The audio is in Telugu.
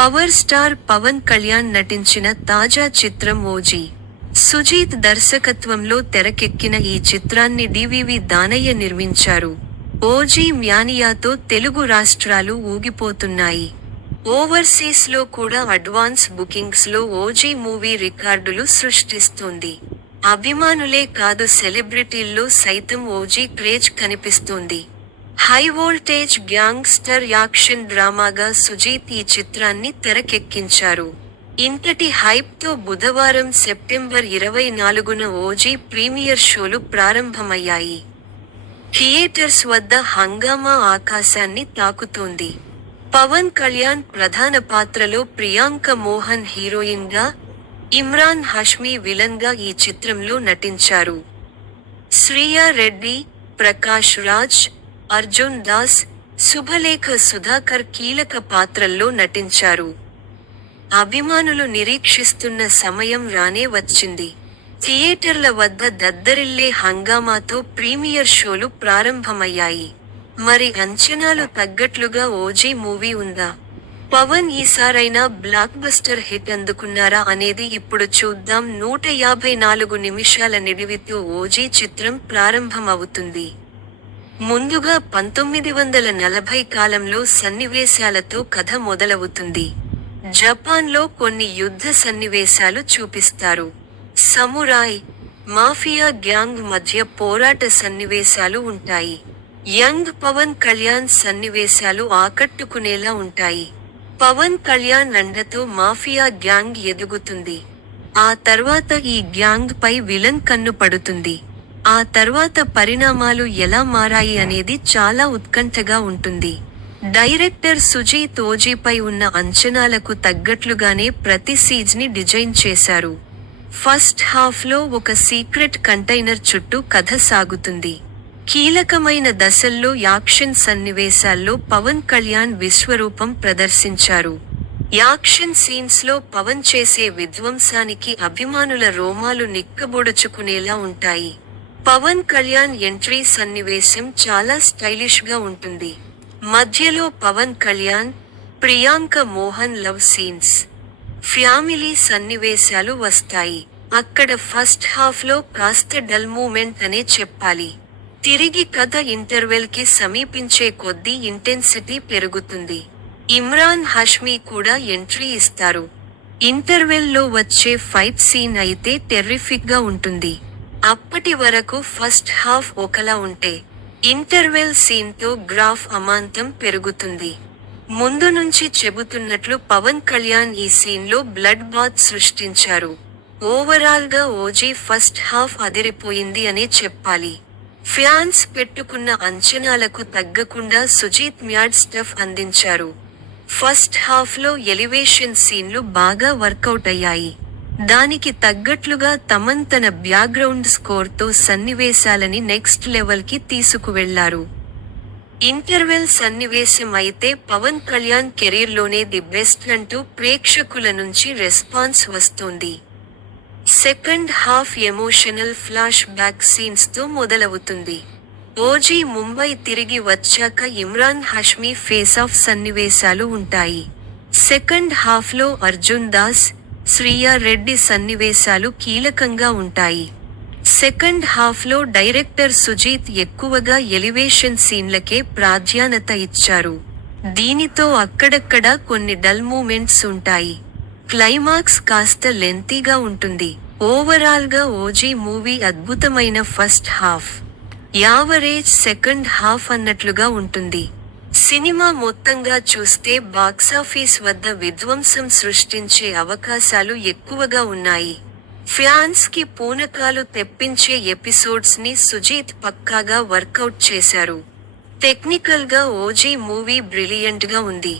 పవర్ స్టార్ పవన్ కళ్యాణ్ నటించిన తాజా చిత్రం ఓజీ. సుజీత్ దర్శకత్వంలో తెరకెక్కిన ఈ చిత్రాన్ని డివివి దానయ్య నిర్మించారు. ఓజీ మ్యానియాతో తెలుగు రాష్ట్రాలు ఊగిపోతున్నాయి. ఓవర్సీస్ లో కూడా అడ్వాన్స్ బుకింగ్స్ లో ఓజీ మూవీ రికార్డులు సృష్టిస్తోంది. అభిమానులే కాదు సెలబ్రిటీల్లో సైతం ఓజీ క్రేజ్ కనిపిస్తోంది. హై వోల్టేజ్ గ్యాంగ్స్టర్ యాక్షన్ డ్రామాగా సుజీత్ ఈ చిత్రాన్ని తెరకెక్కించారు. ఇంతటి హైప్ తో బుధవారం సెప్టెంబర్ 24న ఓజీ ప్రీమియర్ షోలు ప్రారంభమయ్యాయి. థియేటర్స్ వద్ద హంగామా ఆకాశాన్ని తాకుతోంది. పవన్ కళ్యాణ్ ప్రధాన పాత్రలో ప్రియాంక మోహన్ హీరోయిన్ గా, ఇమ్రాన్ హష్మీ విలన్ గా ఈ చిత్రంలో నటించారు. శ్రియా రెడ్డి, ప్రకాష్ రాజ్, అర్జున్ దాస్, శుభలేఖ సుధాకర్ కీలక పాత్రల్లో నటించారు. అభిమానులు నిరీక్షిస్తున్న సమయం రానే వచ్చింది. థియేటర్ల వద్ద దద్దరిల్లే హంగామాతో ప్రీమియర్ షోలు ప్రారంభమయ్యాయి. మరి అంచనాలు తగ్గట్లుగా ఓజీ మూవీ ఉందా? పవన్ ఈసారైనా బ్లాక్ బస్టర్ హిట్ అందుకున్నారా అనేది ఇప్పుడు చూద్దాం. 154 నిమిషాల నిడివితో ఓజీ చిత్రం ప్రారంభమవుతుంది. ముందుగా 1940 కాలంలో సన్నివేశాలతో కథ మొదలవుతుంది. జపాన్లో కొన్ని యుద్ధ సన్నివేశాలు చూపిస్తారు. సమురాయ్, మాఫియా గ్యాంగ్ మధ్య పోరాట సన్నివేశాలు ఉంటాయి. యంగ్ పవన్ కళ్యాణ్ సన్నివేశాలు ఆకట్టుకునేలా ఉంటాయి. పవన్ కళ్యాణ్ అండతో మాఫియా గ్యాంగ్ ఎదుగుతుంది. ఆ తర్వాత ఈ గ్యాంగ్ పై విలన్ కన్ను పడుతుంది. ఆ తర్వాత పరిణామాలు ఎలా మారాయి అనేది చాలా ఉత్కంఠగా ఉంటుంది. డైరెక్టర్ సుజీత్ ఓజీపై ఉన్న అంచనాలకు తగ్గట్లుగానే ప్రతి సీజ్ ని డిజైన్ చేశారు. ఫస్ట్ హాఫ్ లో ఒక సీక్రెట్ కంటైనర్ చుట్టూ కథ సాగుతుంది. కీలకమైన దశల్లో యాక్షన్ సన్నివేశాల్లో పవన్ కళ్యాణ్ విశ్వరూపం ప్రదర్శించారు. యాక్షన్ సీన్స్ లో పవన్ చేసే విధ్వంసానికి అభిమానుల రోమాలు నిక్కబొడుచుకునేలా ఉంటాయి. పవన్ కళ్యాణ్ ఎంట్రీ సన్నివేశం చాలా స్టైలిష్ గా ఉంటుంది. మధ్యలో Pawan Kalyan, Priyanka Mohan love scenes, family సన్నివేశాలు వస్తాయి. అక్కడ ఫస్ట్ హాఫ్ లో కాస్త డల్ మూమెంట్ అనే చెప్పాలి. తిరిగి కథ ఇంటర్వెల్ కి సమీపించే కొద్దీ ఇంటెన్సిటీ పెరుగుతుంది. ఇమ్రాన్ హష్మీ కూడా ఎంట్రీ ఇస్తారు. ఇంటర్వెల్ లో వచ్చే ఫైట్ సీన్ అయితే టెర్రిఫిక్ గా ఉంటుంది. అప్పటి వరకు ఫస్ట్ హాఫ్ ఒకలా ఉంటే, ఇంటర్వెల్ సీన్ తో గ్రాఫ్ అమాంతం పెరుగుతుంది. ముందు నుంచి చెబుతున్నట్లు పవన్ కళ్యాణ్ ఈ సీన్ లో బ్లడ్ బాత్ సృష్టించారు. ఓవరాల్ గా ఓజీ ఫస్ట్ హాఫ్ అదిరిపోయింది అనే చెప్పాలి. ఫ్యాన్స్ పెట్టుకున్న అంచనాలకు తగ్గకుండా సుజీత్ మ్యాడ్ స్టఫ్ అందించారు. ఫస్ట్ హాఫ్ లో ఎలివేషన్ సీన్లు బాగా వర్కౌట్ అయ్యాయి. దానికి తగ్గట్లుగా తమన్ తన బ్యాక్గ్రౌండ్ స్కోర్ తో సన్నివేశాలని నెక్స్ట్ లెవెల్ కి తీసుకువెళ్లారు. ఇంటర్వెల్ సన్నివేశం అయితే పవన్ కళ్యాణ్ కెరీర్ లోనే ది బెస్ట్ అంటూ ప్రేక్షకుల నుంచి రెస్పాన్స్ వస్తోంది. Second half emotional flash back scenes తో మొదలవుతుంది. ఓజీ ముంబై తిరిగి వచ్చాక ఇమ్రాన్ హష్మీ ఫేస్ ఆఫ్ సన్నివేశాలు ఉంటాయి. సెకండ్ హాఫ్ లో అర్జున్ దాస్, శ్రియా రెడ్డి సన్నివేశాలు కీలకంగా ఉంటాయి. సెకండ్ హాఫ్ లో డైరెక్టర్ సుజీత్ ఎక్కువగా ఎలివేషన్ సీన్లకే ప్రాధాన్యత ఇచ్చారు. దీనితో అక్కడక్కడా కొన్ని డల్ మూమెంట్స్ ఉంటాయి. క్లైమాక్స్ కాస్త లెంతీగా ఉంటుంది. ఓవరాల్ గా ఓజీ మూవీ అద్భుతమైన first half, average second half అన్నట్లుగా ఉంటుంది. సినిమా మొత్తంగా చూస్తే బాక్సాఫీస్ వద్ద విధ్వంసం సృష్టించే అవకాశాలు ఎక్కువగా ఉన్నాయి. ఫ్యాన్స్ కి పూనకాలు తెప్పించే ఎపిసోడ్స్ ని సుజీత్ పక్కాగా వర్కౌట్ చేశారు. టెక్నికల్ గా ఓజీ మూవీ బ్రిలియంట్ గా ఉంది.